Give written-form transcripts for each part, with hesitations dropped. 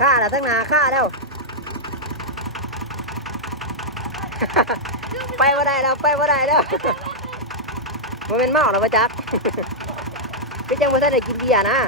ฆ่าแล้วตั้งนาฆ่าแล้ว ไปว่าได้แล้วไปว่าได้แล้วมันเป็นเมาแล้วประจักษ์ก็ยังไม่ทันได้กินเบียร์นะ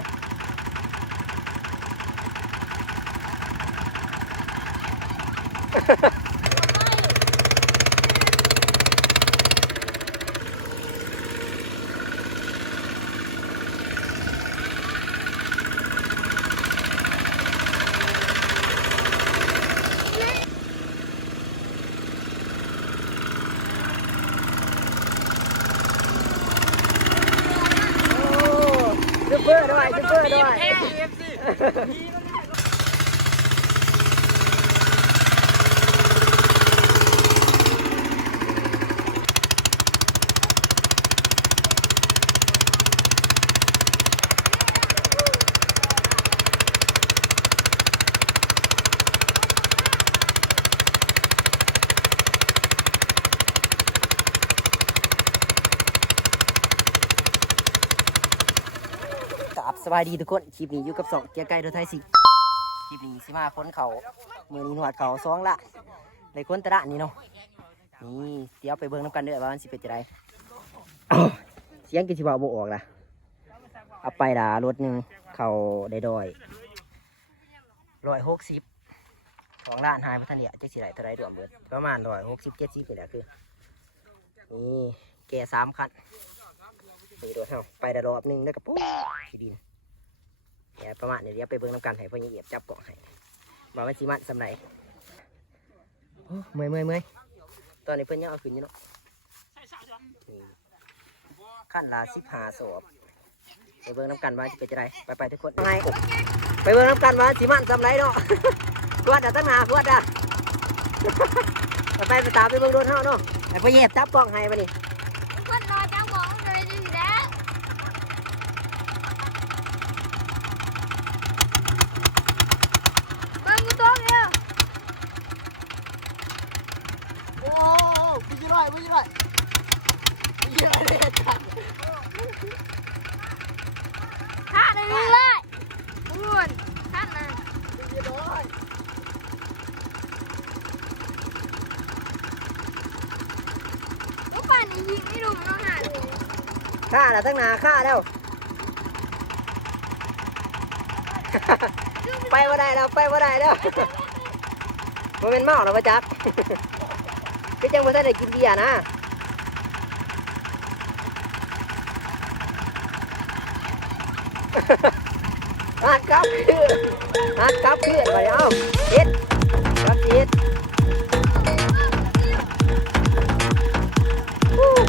ซุปเปอร์ด้วยซุปเปอร์ด้วยสบายดีทุกคนคลิปนี้อยู่กับสองเกียร์ไก่โดยไทยสิคลิปนี้สิมาค้นเขาเมื่อนี้หนวดเขาซองละในค้นตะระนี่เนาะนี่เดี๋ยวไปเบิ่งน้ำกันเด้อว่ามันสิเป็นจะไรเสียงกินสิบ่าวโบออกล่ะเอาไปด่ารถหนึ่งเขาได้ดอย160ของร้านหายพัฒเนี่ยจะสิไรเท่าไรรวมเบิดประมาณ160-70นี่แหละคือนี่แก่3 คันนี่รถเฮาไปได้รอบหนึ่งแล้วก็ปุ๊บขี้ดินประมาณนี้เดี๋ยวไปเบิ่งน้ำกันให้พ่อเหยียบจับเกาะให้บอกว่าสิมันสำไรเมื่อยตอนนี้เพิ่นยังเอาขึ้นอยู่เนาะขั้นละ15 ศพไปเบิ่งน้ำกันว่าจะเป็นจะไรไปทุกคนไงไปเบิ่งน้ำกันว่าสิมันสำไรเนาะกวดตั้งนานกวดไปตามไปเบิ่งรถเฮาเนาะให้พ่อเหยียบจับเกาะให้มาดิคนรอจังหวะเลยดีแล้วบังกูต้องเนี่ยโอ้ไม่ใช่ไรเลยจัดท่าหนึ่งเลยบุญท่าหนึ่งลูกป่านยิงไม่ดูมันต้องหาเลยฆ่าแล้วตั้งนาฆ่าแล้ว ไปว่าได้แล้วไปว่าได้แล้วมันเป็นเมาแล้วประจักษ์ก็ยังไม่ทันได้กินเบียร์นะฮัดครับเพื่อนไปเอาเฮ็ดครับเฮ็ด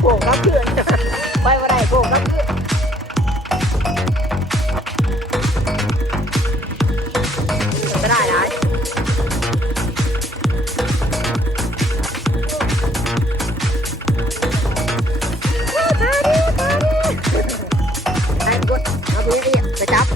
โป่งครับเพื่อนไปว่าได้โป่งครับเพื่อนไม่ได้นะให้กดเอาตัวนี้จะจับ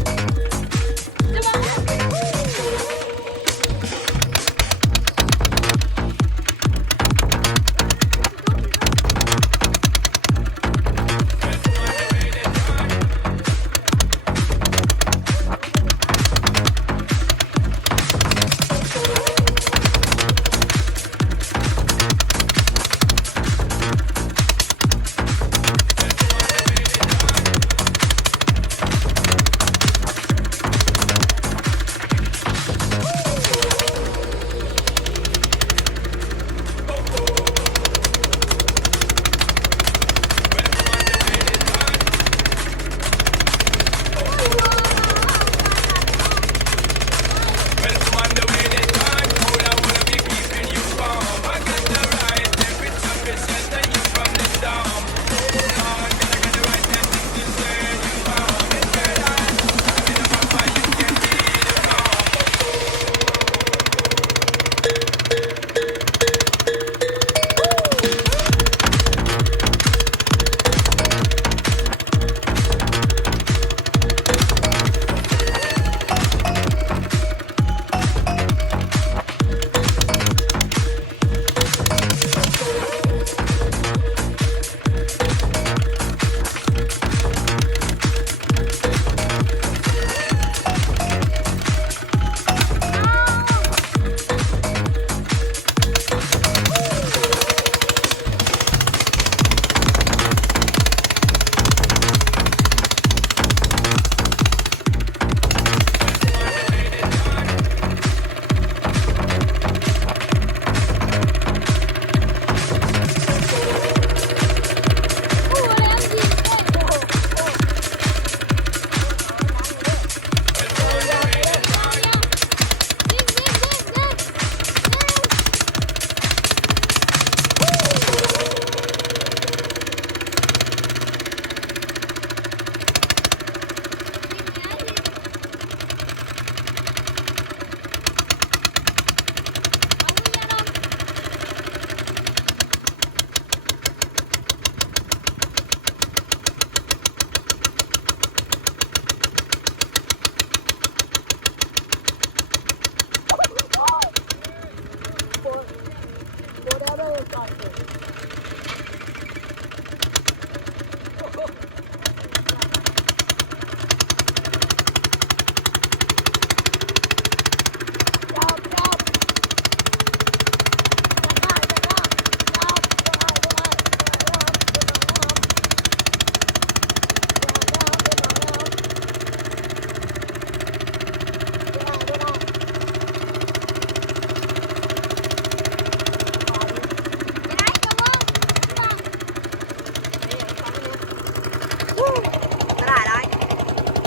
ตลาดอะไร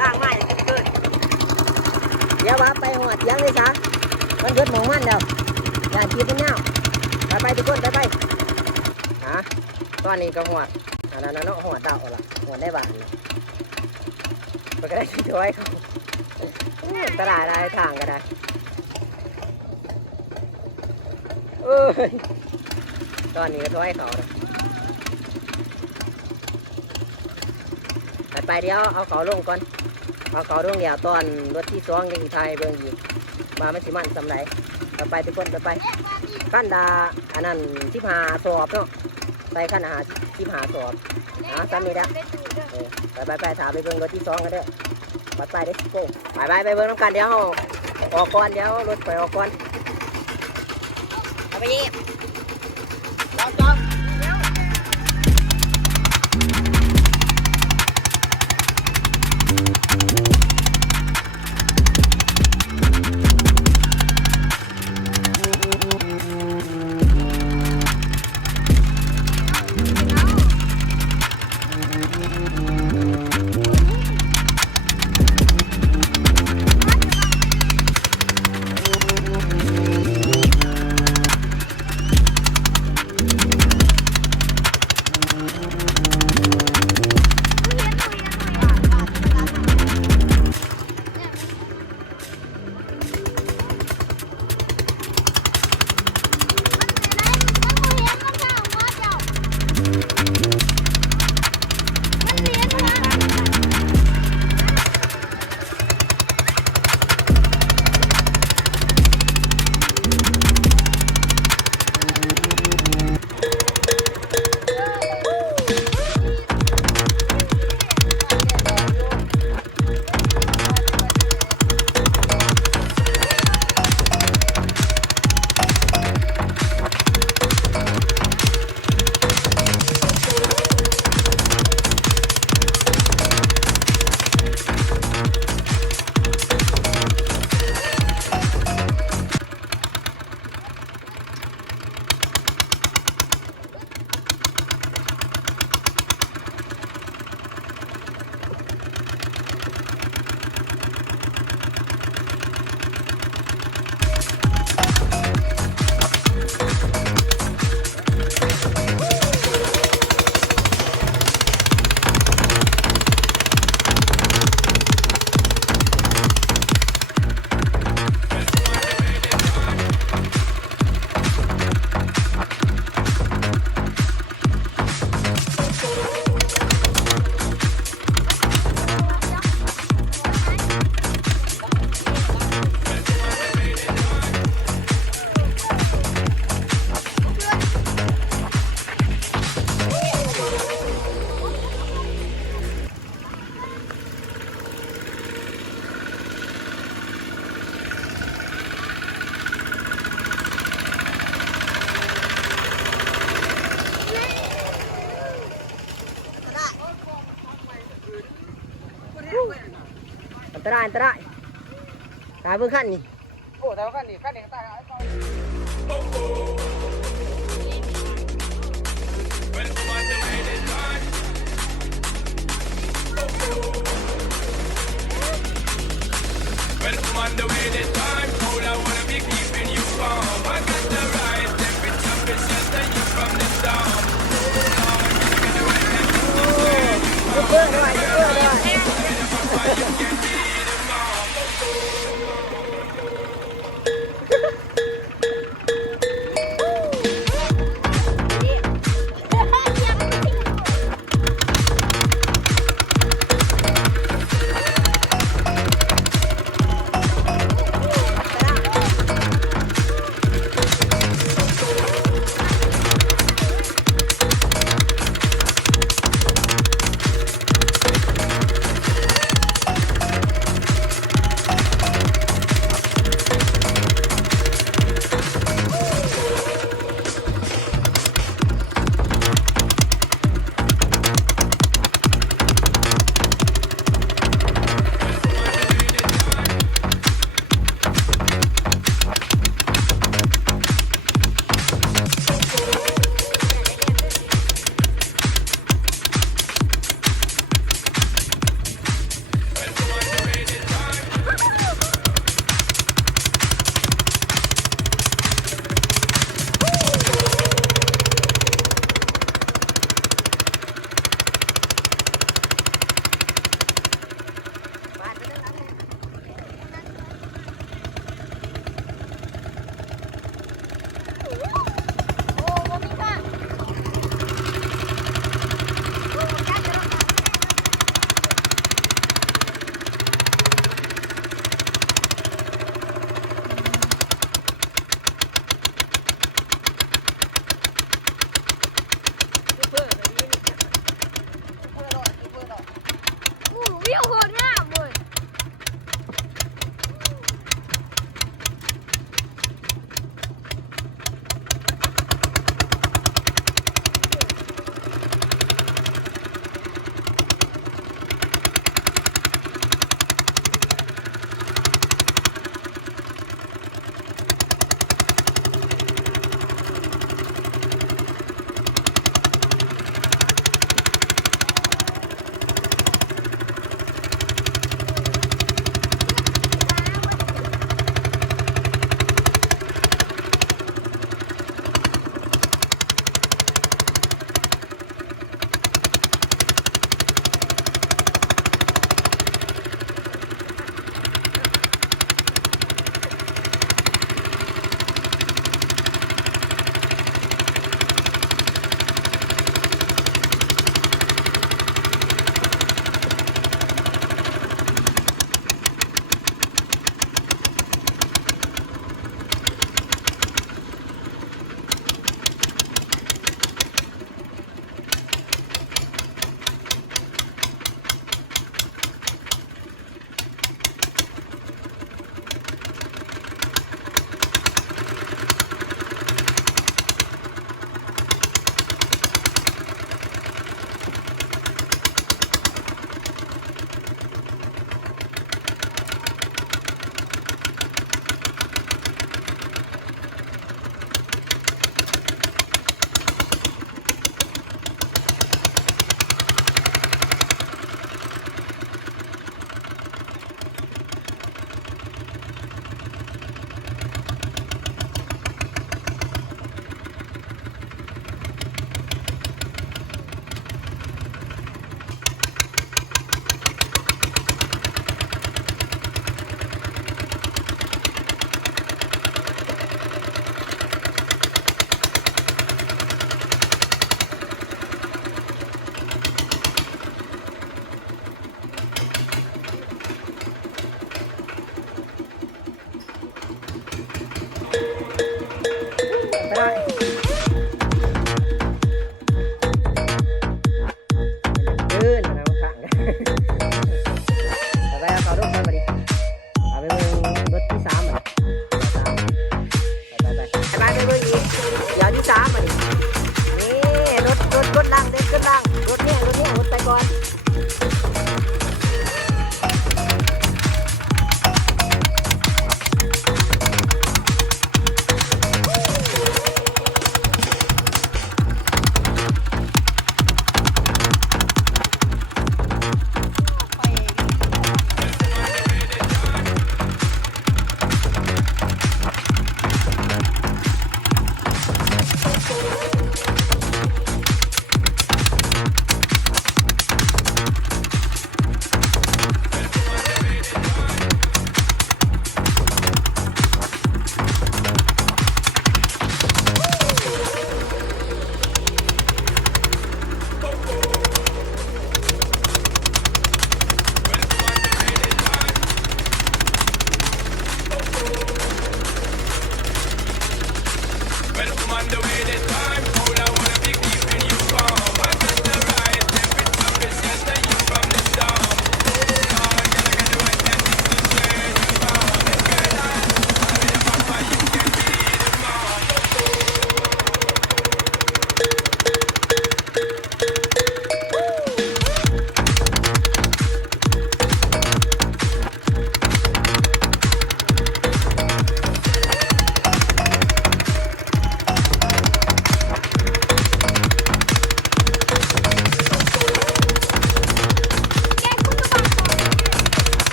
ล่างไม้เกินเดี๋ยวว่าไปหัวเตียงเลยซะมันเกิดหมองมันแล้วอย่าคิดเป็นเงาไปทุกคนไปฮะตอนนี้ก็หัวอันนั้นเนาะหัวเต่าละหัวได้บานเลยมันก็ได้ช่วยเขาตลาดอะไรทางก็ได้ตอนนี้ก็ช่วยเขาไปเดี๋ยวเอาเขาลงก่อนเอาเขาลงเดี๋ยวตอนรถที่2ยังอยู่ไทยเบื้องอีกมาไม่สิมันสำไรไปทุกคนไปขั้นดาอันนั้น15 สอบเนาะไปขั้นอาหาร15 สอบซ้ำนี่ละไปถามไปเบื้องรถที่2กันเด้อไปเด็กโก้ไปเบื้องน้ำกันเดี๋ยวออกก่อนเดี๋ยวรถไปออกก่อนไปยี่จอดอันตรายตายเบื้องขั้นนี่โอ้แต่ว่าขั้นนี้ก็ตายWhen I'm on the way this time, cold, I wanna be keeping you warm. I got the right temperature, it's just that you from the storm. โอ้โหมีค่ะโอ้กัดจะรอด โอ้วิวโคตรงามเลยไปได้เดินนะข้างกันไปเอาเขาดูกันมาดิเอาไปเบิ่งรถที่3อ่ะไปไปเบิ่งอีกเดี๋ยวที่3อ่ะดินี่รถล่างเด็กขึ้นล่างรถเนี่ยรถไปก่อน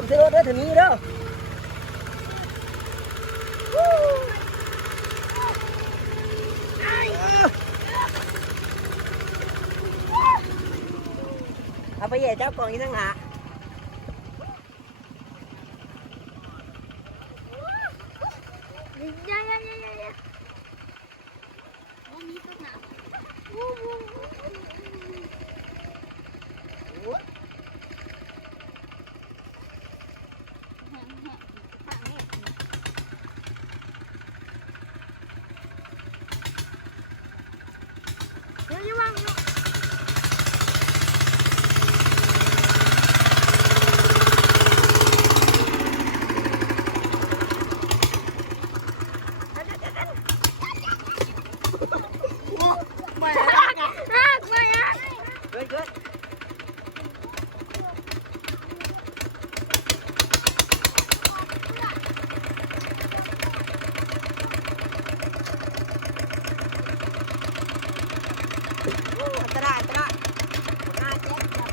มเธอเด้อเธอนี้เด้อเอาไปแย่เจ้ากล่องนี้ทั้งหา เกิดอันตรายอันตรายน่าเจ็บ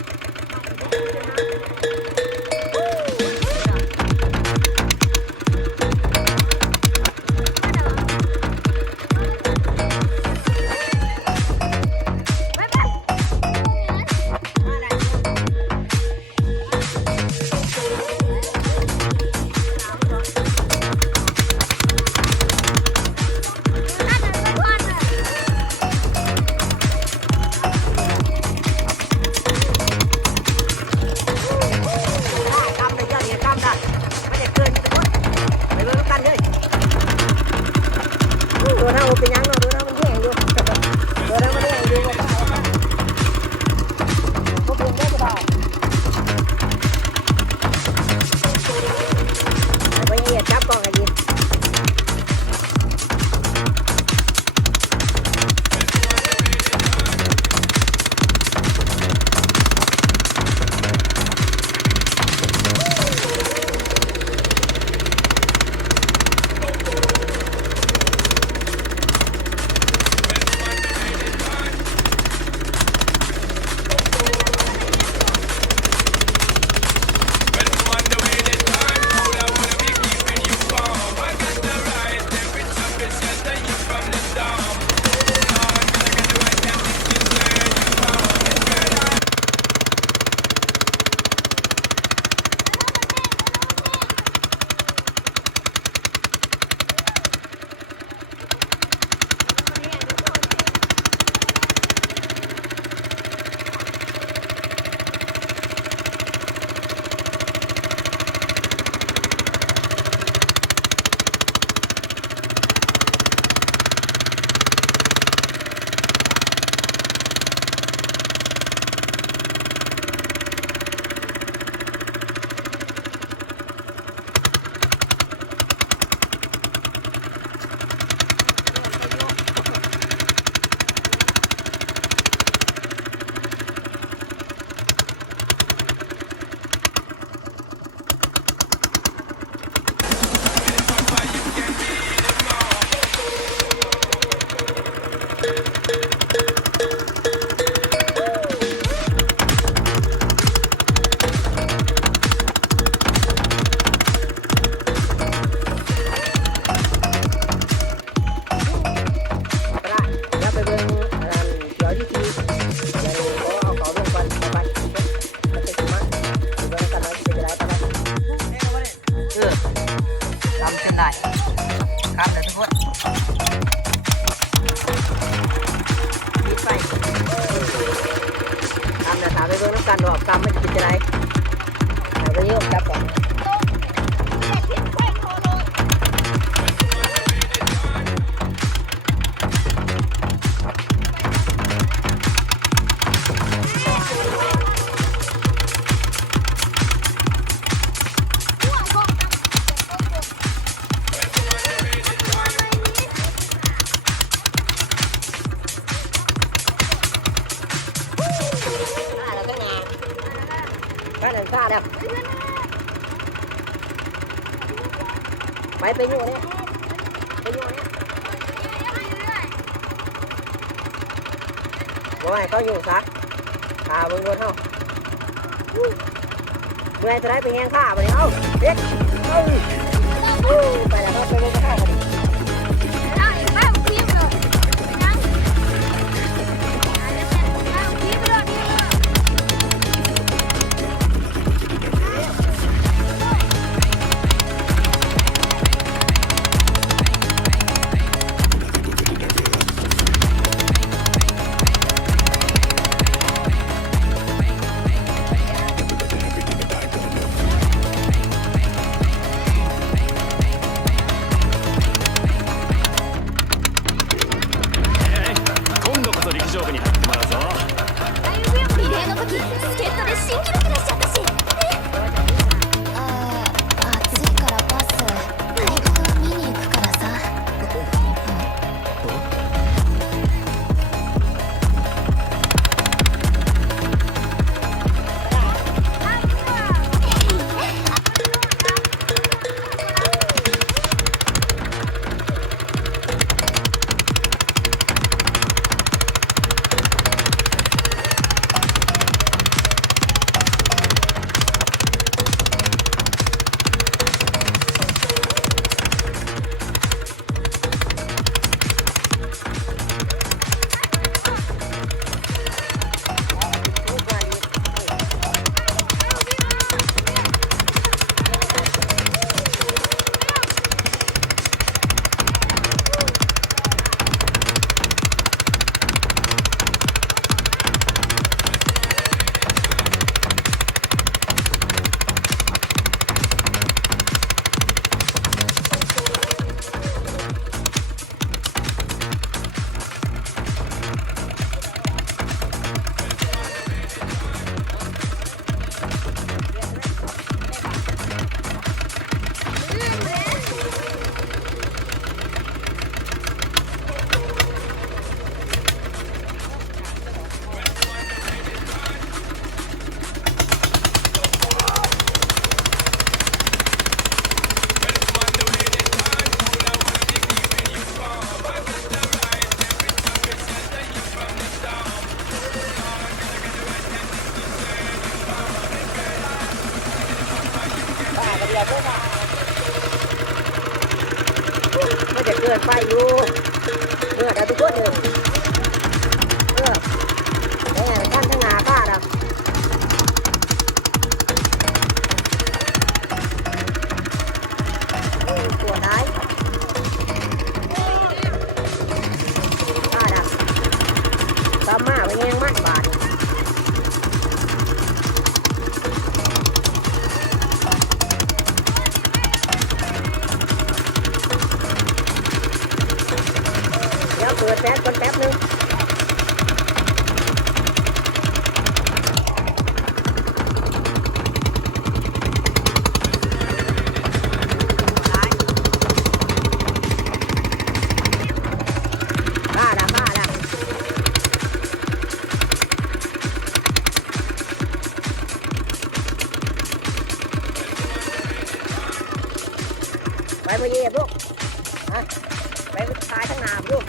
เป็นยังเนาะดูนะมันแห้งอยู่ดูนะมันแห้งอยู่ก็เป็นได้ก็ได้ไปเหยียดจับกล่องไอ้ดิได้ครับเดี๋ยวทุกคนปิดไฟทำเดี๋ยวถามไปเบิ่งน้ำกันว่าไม่จะเป็นจะไรแต่วันนี้ผมจับก่อนบ้านหลังซ่าเนี่ยไปอยู่เนี่ยไปอยู่เนี่ยว่าไงก็อยู่ซะพาเบิ่งรถเท่า เมื่อจะได้ไปแห้งข้าไปเลยเอาเด็กเอาไปแล้วเราไปลงข้าวกัน เอาอีกบ้างพี่ไปเลยยังเอาพี่ไปเลยพี่ไปเลย 今度こそ陸上部に入ってもらうぞ。リレーの時助っ人で新記録出しちゃったし暑いからバス大学見に行くからさมันจะเกิดไฟอยู่เมื่อแต่ทุกคนเลยแม่กันทั้งหนาข้าดตัวได้ข้าดตามมาไปแห้งมากบาทเดี๋ยวเปิดแป๊บก่อนแป๊บนึงไปมาเย็บลูกไปตายทั้งหนาลูก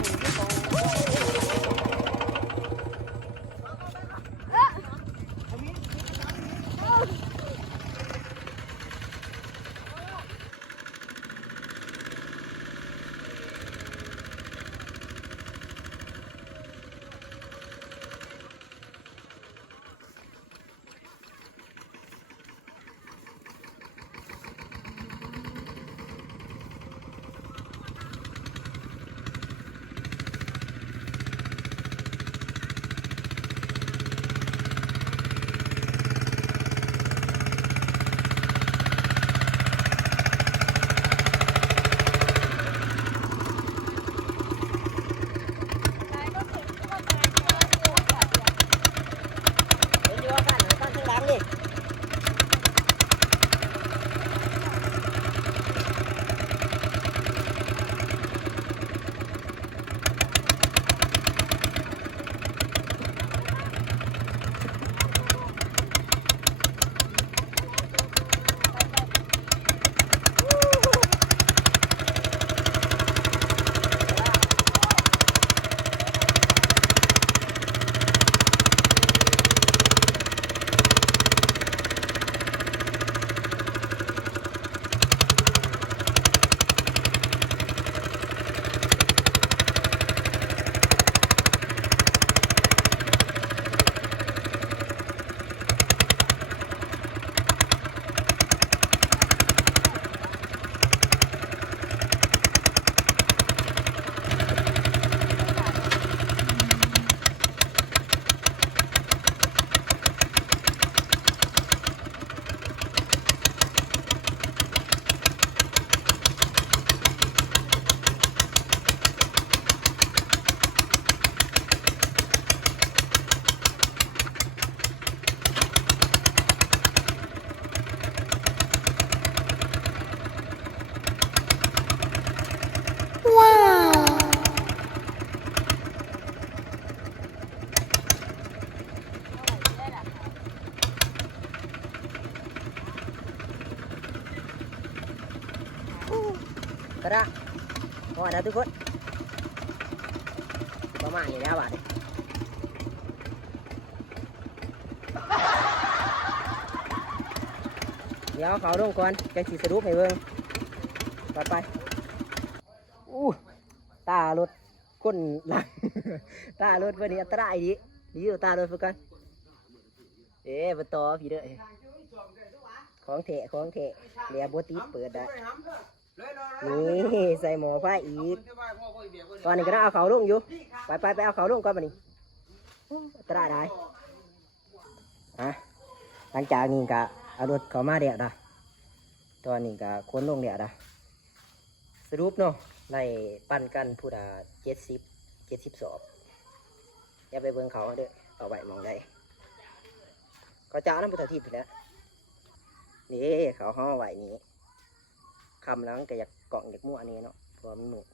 ละพอแล้วทุกคนประมาณนี้แล้วบาดนี้เดี๋ยวเขาลงก่อนจะสีสรุปให้เบิ่งไปอู้ตารถคนหลัง ตารถวันนี้อันตรายดีอยู่ตารถฝึกกันบต่อพี่เด้อของเถะเดี๋ยวบติดเปิดได้นี่ใส่หมอไฟอีกตอนนี้ก็ต้องเอาเขาลงอยู่ไปเอาเขาลงก่อนมานี่อันตรายได้หลังจากนี้ก็เอารถเขามาเดี๋ยวนะตอนนี้ก็ขนลงเดี๋ยวนะสรุปเนาะในปั่นกันพูด70 สอบอย่าไปเบิ่งเขาเด้อเอาไว้มองได้เขาจ้าน้ำพุทธทิพย์ไปแล้วนี่เขาห่อไว้นี้คำแล้วก็อยากเกาะอยากมั่วนี่เนาะพร้อมหนุก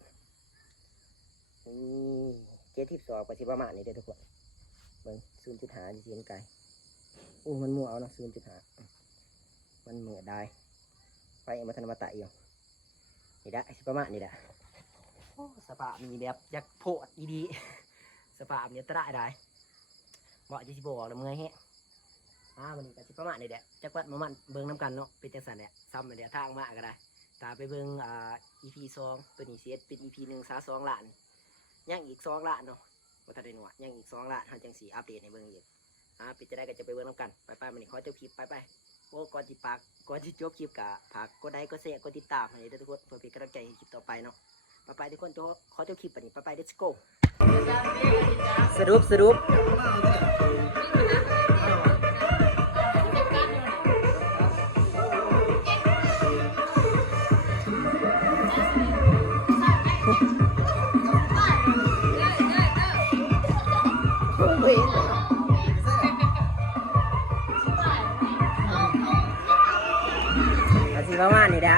นี่70 สอบกับที่ประมาณนี้เด้อทุกคนเบิ่ง0.5เสียงไกลมันมั่วเอาเนาะ0.5มันเหมือได้ไปมาทันมาตะอยู่นี่ได้ประมาณนี้แหละสภาพมีแบบอยากโพดดีๆสภาพเนี่ยตรายได้เหมาะจะสิบอกแล้วเมื่อยแฮะวันนี้ก็สิประมาณนี้แหละจักวัดมันเบิ่งน้ำกันเนาะเป็นจังสันแหละซ้ำเดี๋ยวทางมาก็ได้ตาไปเบิ่งEP 2ตัวนี้เสียเป็น EP 1 2 ล้านยังอีก2 ล้านเนาะบ่ทันได้หนวดยังอีก2 ล้านเฮาจังสิอัปเดตให้เบิ่งอีกเป็นจะได้ก็จะไปเบิ่งน้ำกันไปมันนี่ขอจบคลิปไปโอ้ก่อนที่จบคลิปกะฝากกดไลค์กดแชร์กดติดตามให้ทุกคนเพื่อเป็นกำลังใจให้คลิปต่อไปเนาะไปทุกคนขอจบคลิปไปนี่ไป let's go สรุปประมาณนี้แหละ